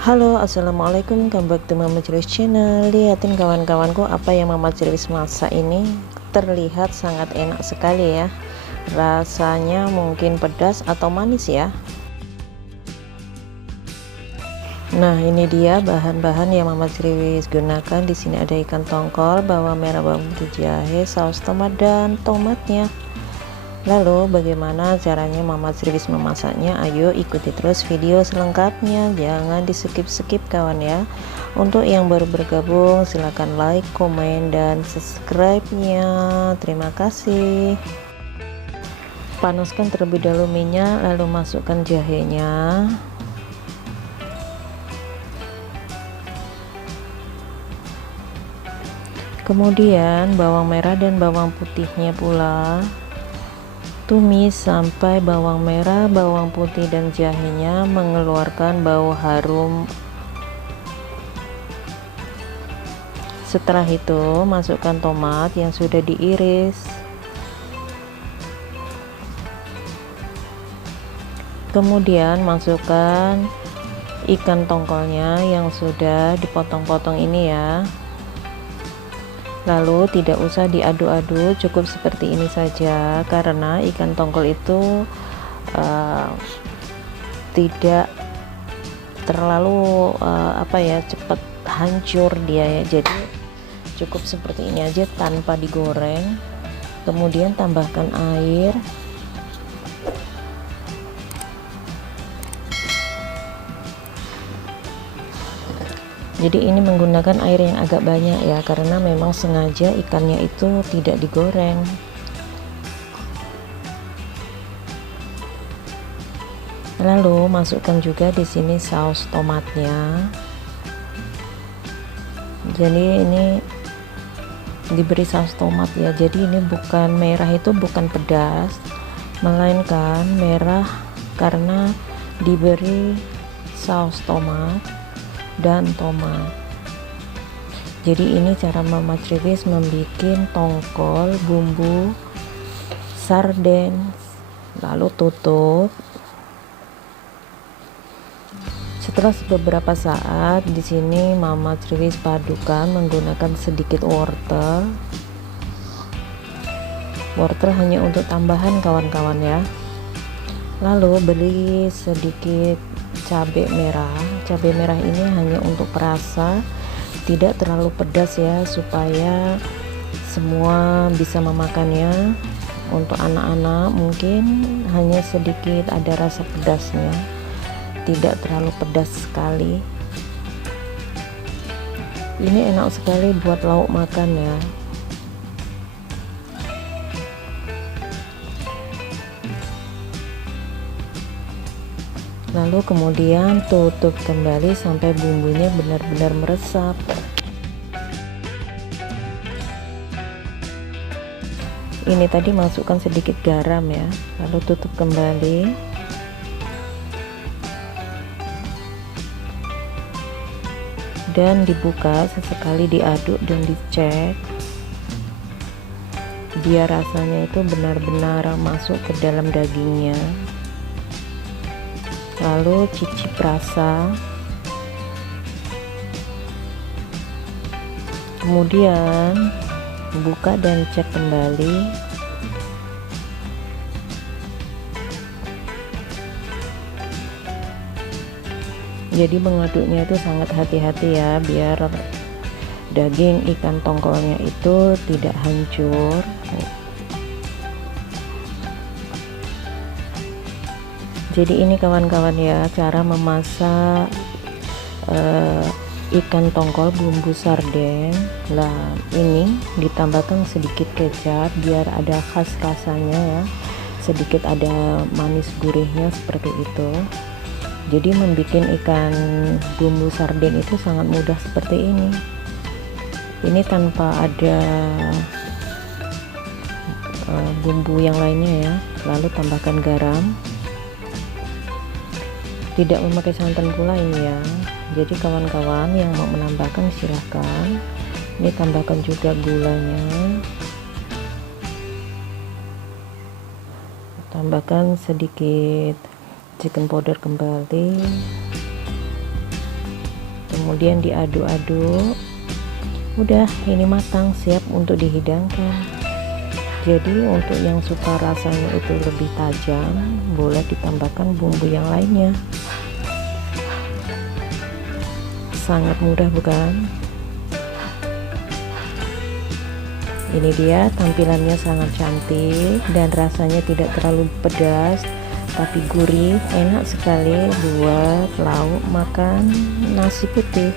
Halo, assalamualaikum, kembali back to Mama Celis channel. Lihatin kawan-kawanku, apa yang Mama Celis masak ini terlihat sangat enak sekali ya. Rasanya mungkin pedas atau manis ya. Nah, ini dia bahan-bahan yang Mama Celis gunakan. Di sini ada ikan tongkol, bawang merah, bawang putih, jahe, saus tomat dan tomatnya. Lalu bagaimana caranya Mama Celis memasaknya? Ayo ikuti terus video selengkapnya, jangan di skip-skip kawan ya. Untuk yang baru bergabung silahkan like, komen, dan subscribe-nya. Terima kasih. Panaskan terlebih dahulu minyak, lalu masukkan jahenya. Kemudian bawang merah dan bawang putihnya pula. Tumis sampai bawang merah, bawang putih, dan jahenya mengeluarkan bau harum. Setelah itu, masukkan tomat yang sudah diiris. Kemudian, masukkan ikan tongkolnya yang sudah dipotong-potong ini ya. Lalu tidak usah diaduk-aduk, cukup seperti ini saja karena ikan tongkol itu tidak terlalu cepat hancur dia ya. Jadi cukup seperti ini aja tanpa digoreng. Kemudian tambahkan air. Jadi ini menggunakan air yang agak banyak ya, karena memang sengaja ikannya itu tidak digoreng. Lalu masukkan juga di sini saus tomatnya. Jadi ini diberi saus tomat ya. Jadi ini bukan merah, itu bukan pedas, melainkan merah karena diberi saus tomat dan tomat. Jadi ini cara Mama Celis membuat tongkol bumbu sarden. Lalu tutup. Setelah beberapa saat, di sini Mama Celis padukan menggunakan sedikit wortel. Wortel hanya untuk tambahan kawan-kawan ya. Lalu beli sedikit cabai merah. Cabai merah ini hanya untuk perasa, tidak terlalu pedas ya, supaya semua bisa memakannya. Untuk anak-anak mungkin hanya sedikit ada rasa pedasnya, tidak terlalu pedas sekali. Ini enak sekali buat lauk makan ya. Lalu kemudian tutup kembali sampai bumbunya benar-benar meresap. Ini tadi masukkan sedikit garam ya, lalu tutup kembali. Dan dibuka sesekali, diaduk dan dicek biar rasanya itu benar-benar masuk ke dalam dagingnya. Lalu cicip rasa. Kemudian buka dan cek kembali. Jadi mengaduknya itu sangat hati-hati ya, biar daging ikan tongkolnya itu tidak hancur. Jadi ini kawan-kawan ya, cara memasak ikan tongkol bumbu sarden. Lah ini ditambahkan sedikit kecap biar ada khas rasanya ya, sedikit ada manis gurihnya seperti itu. Jadi membuat ikan bumbu sarden itu sangat mudah seperti ini. Ini tanpa ada bumbu yang lainnya ya. Lalu tambahkan garam. Tidak memakai santan pula ini ya. Jadi kawan-kawan yang mau menambahkan silahkan. Ini tambahkan juga gulanya. Tambahkan sedikit chicken powder kembali. kemudian diaduk-aduk. Udah, ini matang, siap untuk dihidangkan. Jadi untuk yang suka rasanya itu lebih tajam, boleh ditambahkan bumbu yang lainnya. Sangat mudah bukan? Ini dia tampilannya, sangat cantik dan rasanya tidak terlalu pedas tapi gurih, enak sekali buat lauk makan nasi putih.